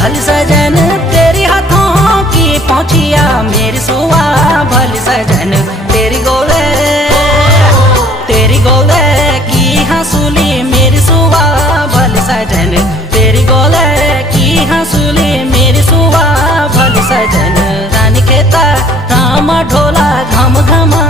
भल सजन तेरे हाथों की पहुंचिया मेरी सुआ भल सजन तेरी गोले की हंसुली मेरी सुआ भल सजन तेरी गोले की हंसुली मेरी सुआ भल सजन रानी खेता राम ढोला घम घमा